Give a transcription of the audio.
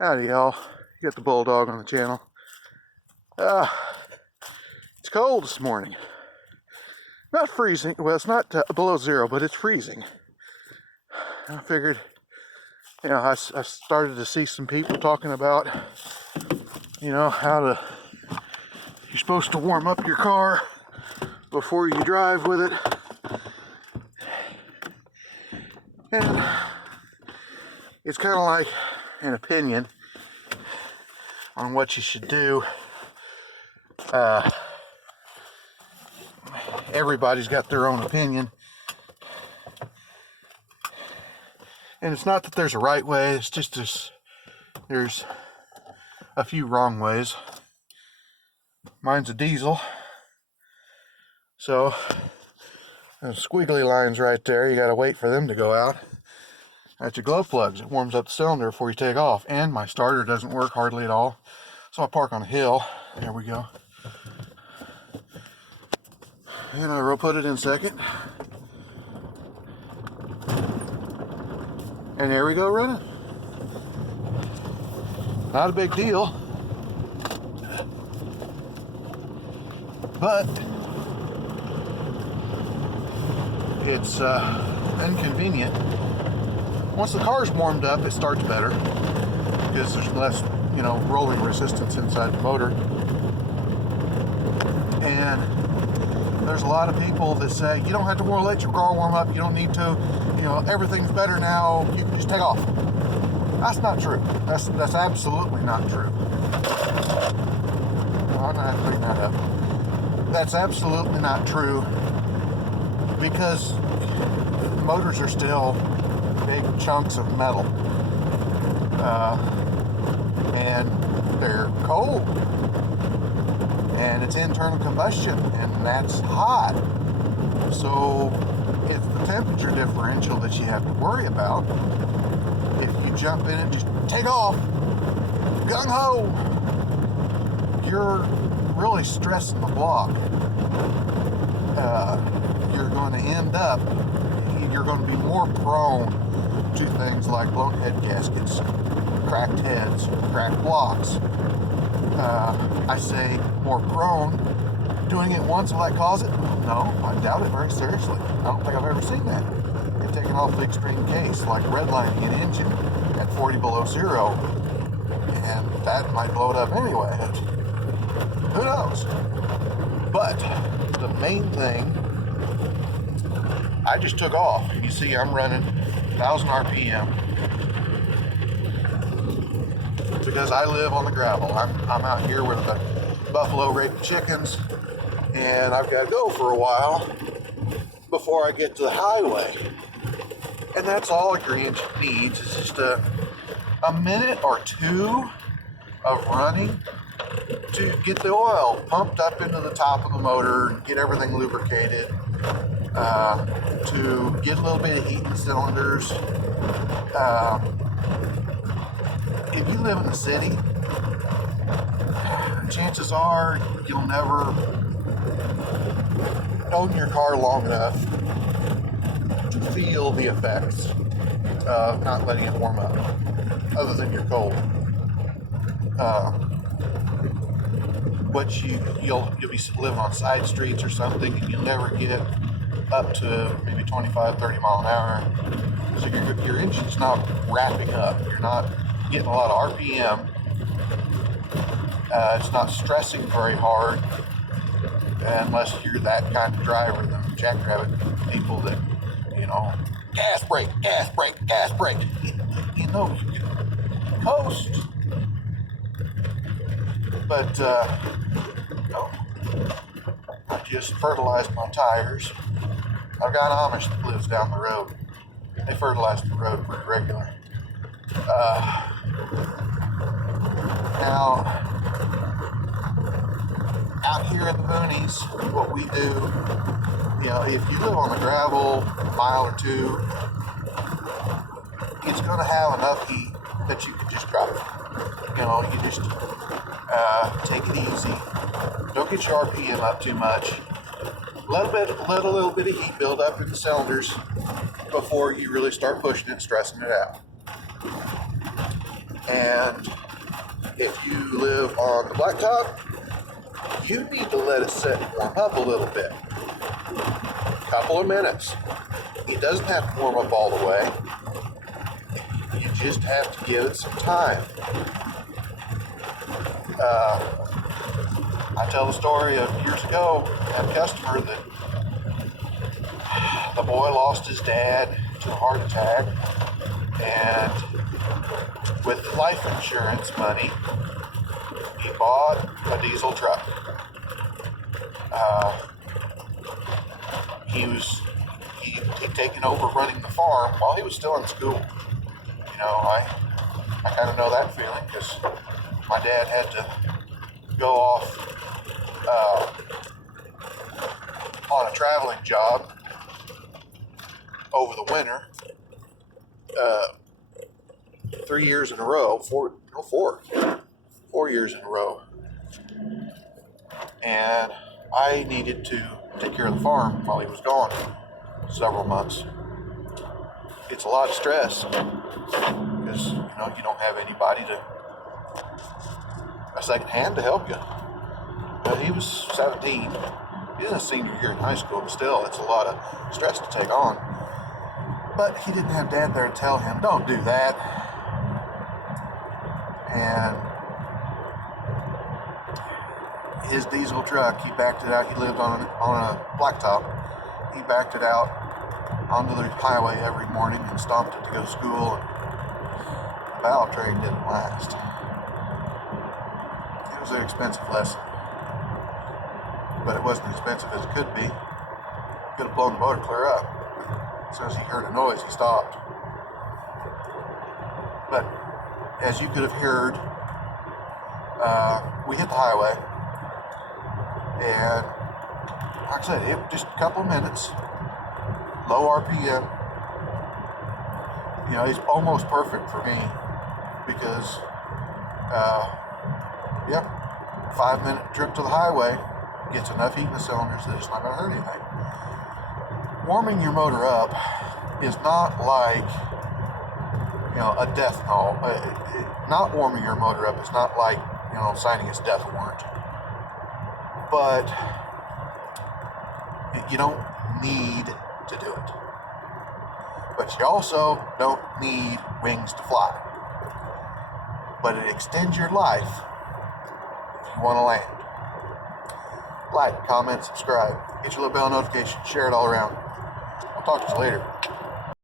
Howdy y'all, you got the Bulldog on the channel. It's cold this morning. Not freezing, well it's not below zero, but it's freezing. I figured, you know, I started to see some people talking about, you know, you're supposed to warm up your car before you drive with it. And it's kind of like an opinion on what you should do. Everybody's got their own opinion. And it's not that there's a right way, it's just there's a few wrong ways. Mine's a diesel. So, those squiggly lines right there, you gotta wait for them to go out. That's your glow plugs. It warms up the cylinder before you take off. And my starter doesn't work hardly at all. So I park on a hill. There we go. And I put it in second. And there we go running. Not a big deal. But it's inconvenient. Once the car's warmed up, it starts better because there's less, you know, rolling resistance inside the motor. And there's a lot of people that say you don't have to let your car warm up, you don't need to, you know, everything's better now, you can just take off. That's not true. That's absolutely not true. I'm gonna have to clean that up. That's absolutely not true, because motors are still big chunks of metal, and they're cold, and it's internal combustion, and that's hot. So it's the temperature differential that you have to worry about. If you jump in and just take off gung-ho, you're really stressing the block. You're going to end up, you're going to be more prone to things like blown head gaskets, cracked heads, cracked blocks. I say more prone. Doing it once, will that cause it? No, I doubt it very seriously. I don't think I've ever seen that. They've taken off the extreme case, like redlining an engine at 40 below zero, and that might blow it up anyway. Who knows? But the main thing, I just took off. You see, I'm running 1,000 RPM because I live on the gravel. I'm out here with the buffalo raised chickens, and I've got to go for a while before I get to the highway. And that's all a green engine needs, is just a minute or two of running to get the oil pumped up into the top of the motor and get everything lubricated, to get a little bit of heat in the cylinders. If you live in the city, chances are you'll never own your car long enough to feel the effects of not letting it warm up, other than you're cold. But you'll be living on side streets or something, and you'll never get up to maybe 25, 30 mile an hour. So your engine's not wrapping up. You're not getting a lot of RPM. It's not stressing very hard, unless you're that kind of driver, the jackrabbit people that, you know, gas brake, gas brake, gas brake. You know, you can coast. But, no. I just fertilized my tires. I've got Amish that lives down the road. They fertilize the road pretty regular. Now, out here in the boonies, what we do, you know, if you live on the gravel a mile or two, it's going to have enough heat that you can just drive. You know, you just take it easy. Don't get your RPM up too much. Let a little bit of heat build up in the cylinders before you really start pushing it and stressing it out. And if you live on the blacktop, you need to let it sit and warm up a little bit. Couple of minutes. It doesn't have to warm up all the way. You just have to give it some time. I tell the story of years ago, I had a customer that the boy lost his dad to a heart attack, and with the life insurance money, he bought a diesel truck. He'd taken over running the farm while he was still in school. You know, I kind of know that feeling because my dad had to go off on a traveling job over the winter, 3 years in a row, 4 years in a row. And I needed to take care of the farm while he was gone several months. It's a lot of stress because, you know, you don't have anybody a second hand to help you. But he was 17. He's a senior year in high school, but still, it's a lot of stress to take on. But he didn't have Dad there to tell him, don't do that. And his diesel truck, he backed it out. He lived on a blacktop. He backed it out onto the highway every morning and stomped it to go to school. And the valve train didn't last. It was an expensive lesson. But it wasn't as expensive as it could be. Could have blown the motor clear up. As soon as he heard a noise, he stopped. But as you could have heard, we hit the highway, and like I said, it was just a couple of minutes, low RPM. You know, it's almost perfect for me because, 5-minute trip to the highway gets enough heat in the cylinders that it's not going to hurt anything. Warming your motor up is not like, you know, a death knell. Not warming your motor up is not like, you know, signing his death warrant. But you don't need to do it. But you also don't need wings to fly. But it extends your life if you want to land. Like, comment, subscribe, hit your little bell notification, share it all around. I'll talk to you later.